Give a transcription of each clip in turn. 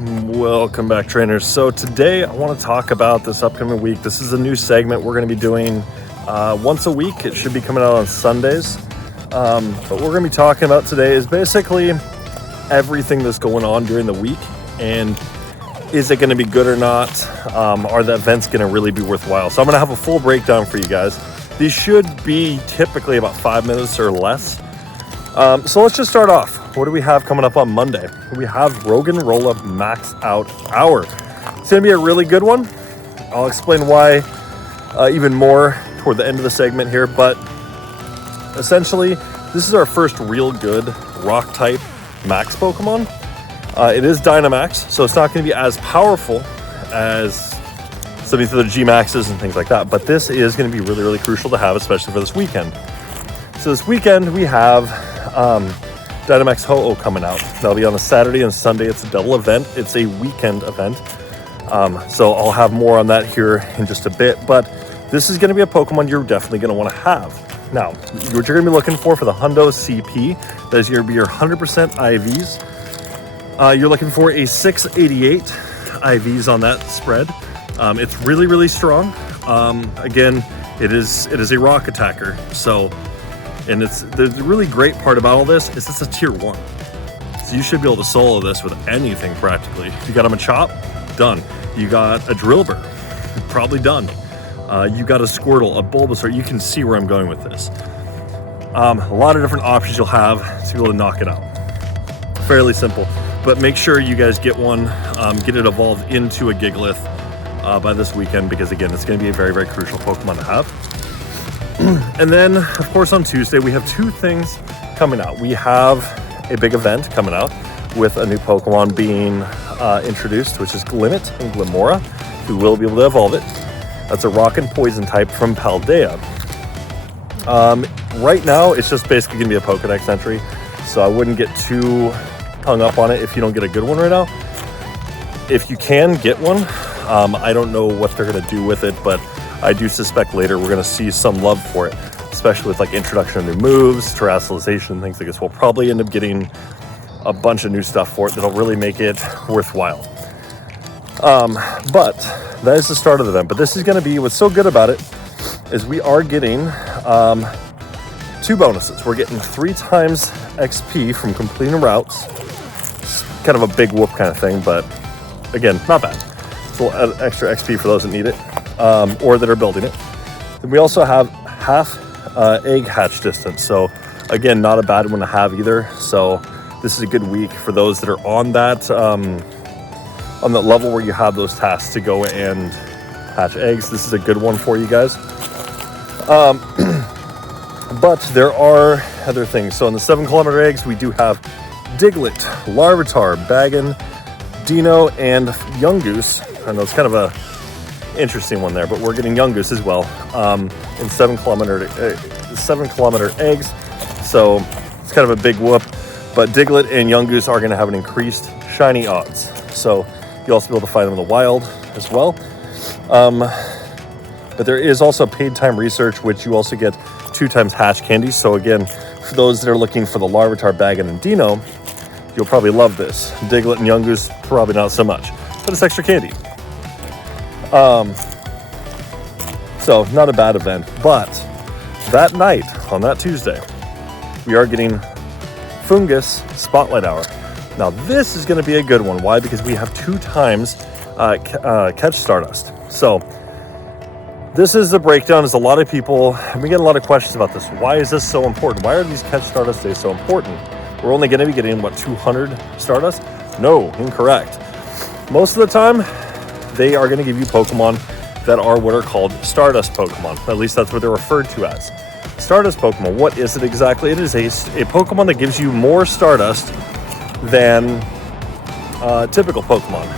Welcome back, trainers. So today I want to talk about this upcoming week. This is a new segment we're going to be doing once a week. It should be coming out on Sundays. But what we're going to be talking about today is basically everything that's going on during the week, and is it going to be good or not? Are the events going to really be worthwhile? So I'm going to have a full breakdown for you guys. These should be typically about 5 minutes or less. So let's just start off. What do we have coming up on Monday? We have Rogan Rolla Max Out Hour. It's going to be a really good one. I'll explain why even more toward the end of the segment here, but essentially, this is our first real good rock type max Pokemon. It is Dynamax, so it's not going to be as powerful as some of the other G Maxes and things like that, but this is going to be really, really crucial to have, especially for this weekend. So this weekend we have Dynamax Ho-Oh coming out. That'll be on a Saturday and Sunday. It's a double event. It's a weekend event. So I'll have more on that here in just a bit, but this is going to be a Pokemon you're definitely going to want to have. Now, what you're going to be looking for the Hundo CP, that is going to be your 100% IVs. You're looking for a 688 IVs on that spread. It's really, really strong. Again, it is a rock attacker. So, and the really great part about all this is it's a tier 1. So you should be able to solo this with anything practically. If you got a Machop, done. You got a Drillbur, probably done. You got a Squirtle, a Bulbasaur. You can see where I'm going with this. A lot of different options you'll have to be able to knock it out. Fairly simple, but make sure you guys get one, get it evolved into a Gigalith by this weekend, because again, it's going to be a very, very crucial Pokemon to have. And then, of course, on Tuesday, we have two things coming out. We have a big event coming out with a new Pokemon being introduced, which is Glimmet and Glimmora, who will be able to evolve it. That's a rock and poison type from Paldea. Right now, it's just basically going to be a Pokedex entry, so I wouldn't get too hung up on it if you don't get a good one right now. If you can get one, I don't know what they're going to do with it, but I do suspect later we're going to see some love for it, especially with like introduction of new moves, terrestrialization, things like this. We'll probably end up getting a bunch of new stuff for it that'll really make it worthwhile. But that is the start of the event. But this is going to be, what's so good about it is we are getting two bonuses. We're getting 3 times XP from completing routes. It's kind of a big whoop kind of thing, but again, not bad. So we'll add extra XP for those that need it, or that are building it. Then we also have half egg hatch distance. So again, not a bad one to have either. So this is a good week for those that are on that level where you have those tasks to go and hatch eggs. This is a good one for you guys. But there are other things. So in the 7-kilometer eggs, we do have Diglett, Larvitar, Bagon, Dino, and Yungoos. I know it's kind of a interesting one there, but we're getting Yungoos as well in 7-kilometer eggs. So it's kind of a big whoop. But Diglett and Yungoos are going to have an increased shiny odds. So you'll also be able to find them in the wild as well. But there is also paid time research, which you also get 2 times hatch candies. So again, for those that are looking for the Larvitar, Bagon, and Dino, you'll probably love this. Diglett and Yungoos, probably not so much, but it's extra candy. So not a bad event. But that night, on that Tuesday, we are getting Fungus Spotlight Hour. Now this is going to be a good one. Why? Because we have 2 times catch Stardust. So this is the breakdown. As a lot of people, we get a lot of questions about this. Why is this so important? Why are these catch Stardust days so important? We're only going to be getting, 200 Stardust? No, incorrect. Most of the time, they are going to give you Pokemon that are what are called Stardust Pokemon. At least that's what they're referred to as. Stardust Pokemon, what is it exactly? It is a Pokemon that gives you more Stardust than typical Pokemon.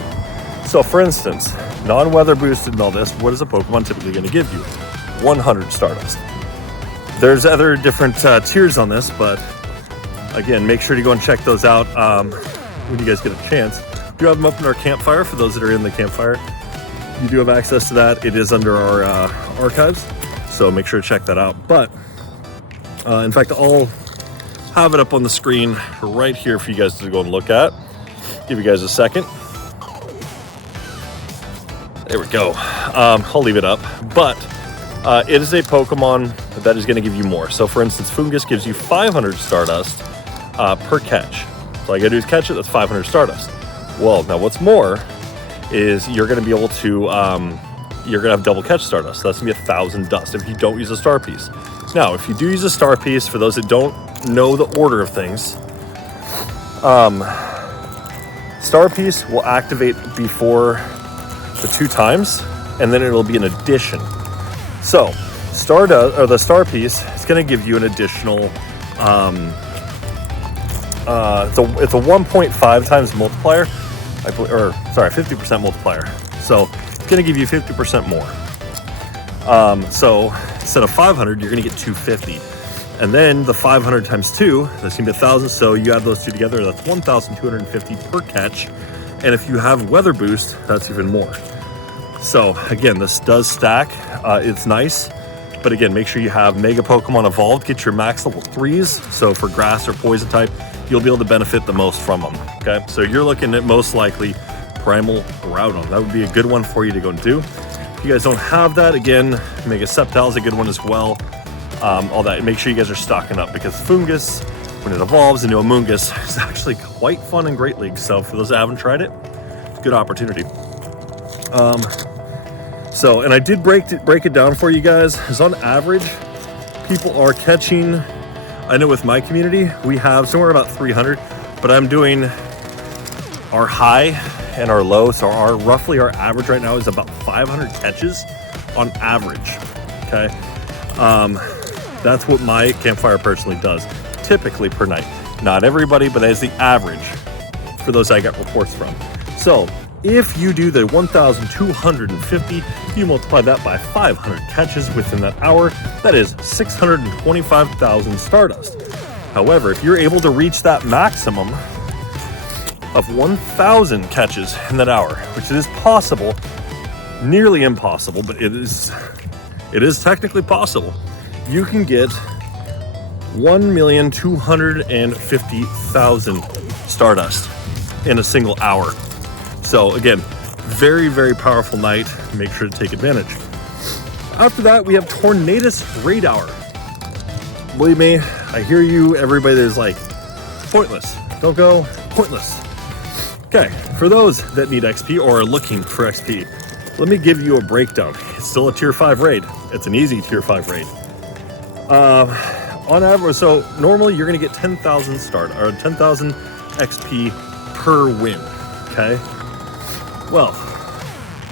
So for instance, non-weather boosted and all this, what is a Pokemon typically going to give you? 100 Stardust. There's other different tiers on this, but again, make sure to go and check those out when you guys get a chance. We do have them up in our Campfire. For those that are in the Campfire, you do have access to that. It is under our archives, so make sure to check that out. But in fact, I'll have it up on the screen right here for you guys to go and look at. Give you guys a second. There we go. I'll leave it up, but it is a Pokemon that is going to give you more. So for instance, Fungus gives you 500 Stardust per catch. So all you got to do is catch it, that's 500 Stardust. Well, now what's more is you're going to be able to, you're going to have double catch Stardust. So that's going to be 1,000 dust if you don't use a Star Piece. Now, if you do use a Star Piece, for those that don't know the order of things, Star Piece will activate before the 2 times, and then it'll be an addition. So, the Star Piece is going to give you an additional, it's a 1.5 times multiplier, 50% multiplier. So, it's going to give you 50% more. So, instead of 500, you're going to get 250. And then the 500 times 2, that's going to be 1,000. So, you add those two together, that's 1,250 per catch. And if you have Weather Boost, that's even more. So again, this does stack. It's nice, but again, make sure you have Mega Pokemon evolved. Get your max level 3s. So for Grass or Poison type, you'll be able to benefit the most from them. Okay, so you're looking at most likely Primal Groudon. That would be a good one for you to go and do. If you guys don't have that, again, Mega Sceptile is a good one as well. All that. Make sure you guys are stocking up, because Fungus, when it evolves into a Moongus, is actually quite fun in Great League. So for those that haven't tried it, good opportunity. So, and I did break it down for you guys. Is on average, people are catching, I know with my community, we have somewhere about 300, but I'm doing our high and our low. So roughly our average right now is about 500 catches on average. Okay. That's what my Campfire personally does, typically per night. Not everybody, but as the average for those I got reports from. So if you do the 1,250, you multiply that by 500 catches within that hour, that is 625,000 Stardust. However, if you're able to reach that maximum of 1,000 catches in that hour, which is possible, nearly impossible, but it is technically possible, you can get 1,250,000 Stardust in a single hour. So again, very, very powerful night. Make sure to take advantage. After that, we have Tornadus Raid Hour. Believe me, I hear you. Everybody is like, pointless. Don't go, pointless. Okay, for those that need XP or are looking for XP, let me give you a breakdown. It's still a tier 5 raid. It's an easy tier 5 raid. On average, so normally you're gonna get 10,000 10,000 XP per win, okay? Well,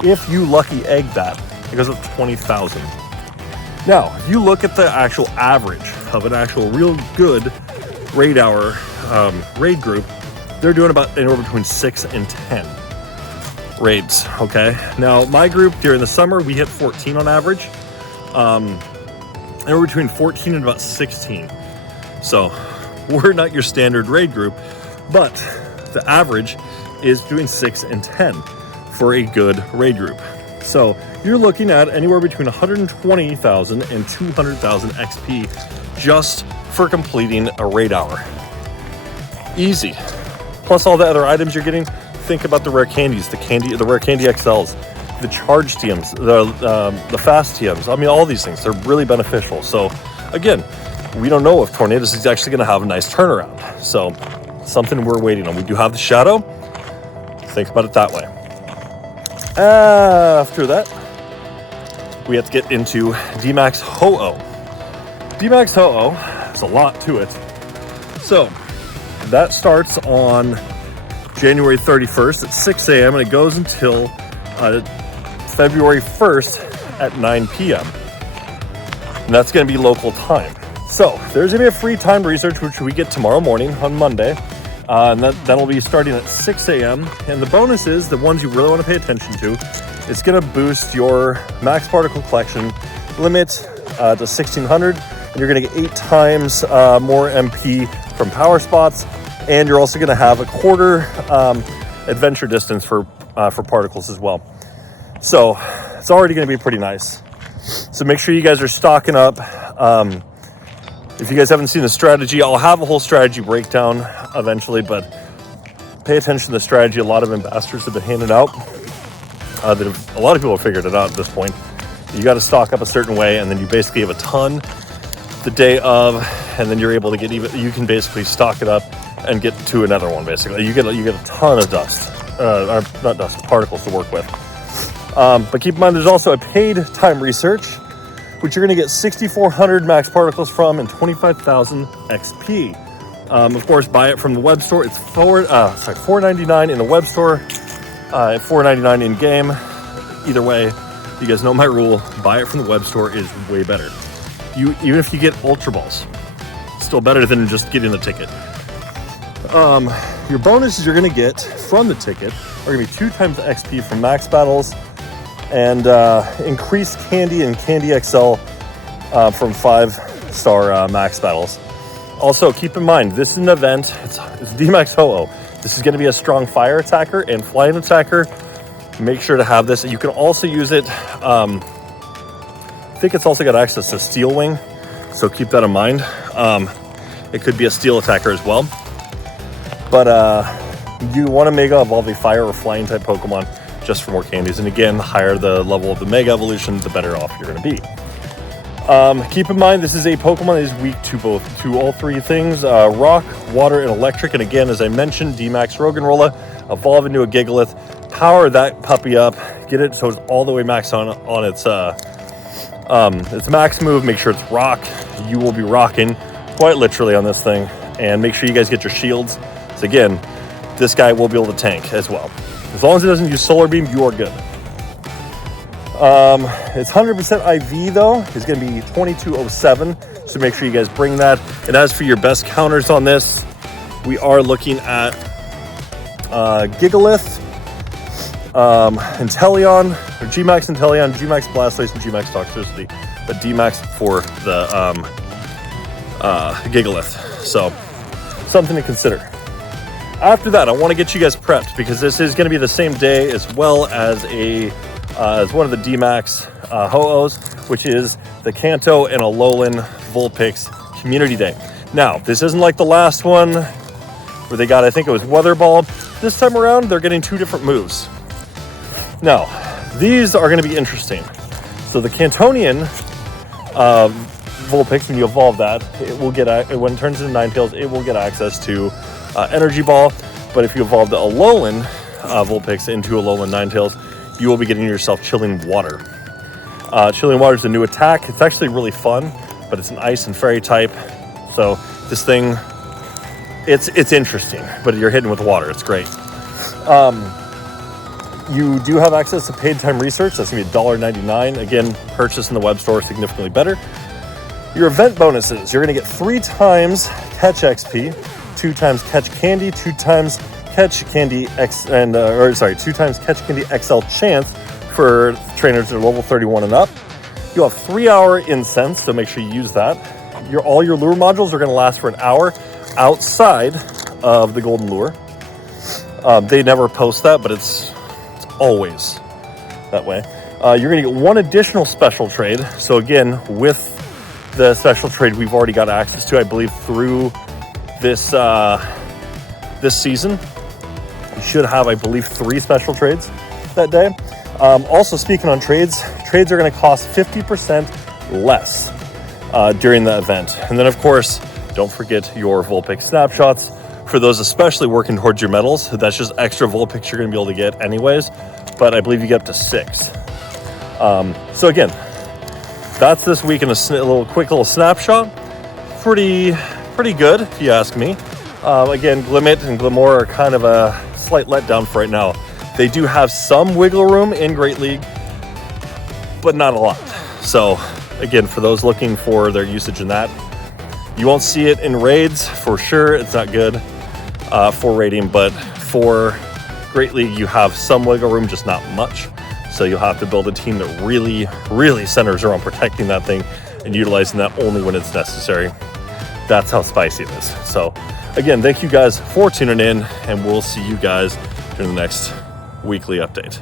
if you lucky egg that, it goes up to 20,000. Now, if you look at the actual average of an actual real good raid hour raid group, they're doing about anywhere between 6 and 10 raids, okay? Now, my group during the summer, we hit 14 on average. Anywhere between 14 and about 16. So, we're not your standard raid group, but the average is between 6 and 10 for a good raid group. So you're looking at anywhere between 120,000 and 200,000 XP just for completing a raid hour. Easy. Plus all the other items you're getting. Think about the rare candies, the rare candy XLs, the charge TMs, the fast TMs. I mean, all these things, they're really beneficial. So again, we don't know if Tornadus is actually going to have a nice turnaround. So something we're waiting on. We do have the Shadow. Think about it that way. After that, we have to get into D-Max Ho-Oh. D-Max Ho-Oh, there's a lot to it. So that starts on January 31st at 6 a.m. and it goes until February 1st at 9 p.m. And that's going to be local time. So there's going to be a free timed research, which we get tomorrow morning on Monday. And that'll be starting at 6 a.m. And the bonus is, the ones you really want to pay attention to, it's going to boost your max particle collection limit to 1,600. And you're going to get 8 times more MP from power spots. And you're also going to have a quarter adventure distance for particles as well. So it's already going to be pretty nice. So make sure you guys are stocking up. If you guys haven't seen the strategy, I'll have a whole strategy breakdown eventually, but pay attention to the strategy a lot of ambassadors have been handing out. that a lot of people have figured it out at this point. You got to stock up a certain way, and then you basically have a ton the day of, and then you're able to get even. You can basically stock it up and get to another one. Basically, you get a ton of dust, or not dust, particles to work with. But keep in mind, there's also a paid time research, which you're going to get 6,400 max particles from and 25,000 XP. Of course, buy it from the web store. It's $4.99 in the web store, $4.99 in game. Either way, you guys know my rule. Buy it from the web store is way better. Even if you get Ultra Balls, still better than just getting the ticket. Your bonuses you're going to get from the ticket are going to be 2 times XP from max battles and increased candy and candy XL from 5-star max battles. Also, keep in mind, this is an event. It's DMAX Ho-Oh. This is going to be a strong fire attacker and flying attacker. Make sure to have this. You can also use it. I think it's also got access to Steel Wing, so keep that in mind. It could be a steel attacker as well. But you want to Mega Evolve a fire or flying type Pokemon just for more candies. And again, the higher the level of the Mega Evolution, the better off you're going to be. Keep in mind, this is a Pokemon that is weak to all 3 things, rock, water, and electric. And again, as I mentioned, DMAX Roggenrola, evolve into a Gigalith, power that puppy up, get it so it's all the way max on its max move. Make sure it's rock. You will be rocking quite literally on this thing. And make sure you guys get your shields. So again, this guy will be able to tank as well. As long as it doesn't use Solar Beam, you are good. It's 100% IV though. It's going to be 2207. So make sure you guys bring that. And as for your best counters on this, we are looking at Gigalith, Inteleon, or Gmax Inteleon, Gmax Blastoise, and Gmax Toxicity. But DMAX for the Gigalith. So something to consider. After that, I want to get you guys prepped because this is going to be the same day as well as as one of the DMAX Ho-Ohs, which is the Kanto and Alolan Vulpix Community Day. Now, this isn't like the last one where they got, I think it was Weather Ball. This time around, they're getting 2 different moves. Now, these are going to be interesting. So the Cantonian Vulpix, when you evolve that, it will get, when it turns into Ninetales, it will get access to Energy Ball. But if you evolve the Alolan Vulpix into Alolan Ninetales, you will be getting yourself Chilling Water. Chilling Water is a new attack. It's actually really fun, but it's an Ice and Fairy type. So this thing, it's interesting, but you're hitting with water. It's great. You do have access to paid time research. That's going to be $1.99. Again, purchase in the web store, significantly better. Your event bonuses, you're going to get 3 times Catch XP, 2 times Catch Candy, 2 times Catch Candy 2 times Catch Candy XL chance for trainers that are level 31 and up. You'll have 3-hour incense, so make sure you use that. All your lure modules are going to last for an hour outside of the golden lure. They never post that, but it's always that way. You're going to get 1 additional special trade. So again, with the special trade we've already got access to, I believe, through this this season. You should have, I believe, 3 special trades that day. Also, speaking on trades are going to cost 50% less during the event. And then, of course, don't forget your Vulpix snapshots. For those especially working towards your medals, that's just extra Vulpix you're going to be able to get anyways. But I believe you get up to 6. So again, that's this week in a quick little snapshot. Pretty good, if you ask me. Again, Glimmet and Glamour are kind of a slight letdown for right now. They do have some wiggle room in Great League, but not a lot. So again, for those looking for their usage in that, you won't see it in raids for sure. It's not good for raiding, but for Great League, you have some wiggle room, just not much. So you'll have to build a team that really, really centers around protecting that thing and utilizing that only when it's necessary. That's how spicy it is. So again, thank you guys for tuning in, and we'll see you guys during the next weekly update.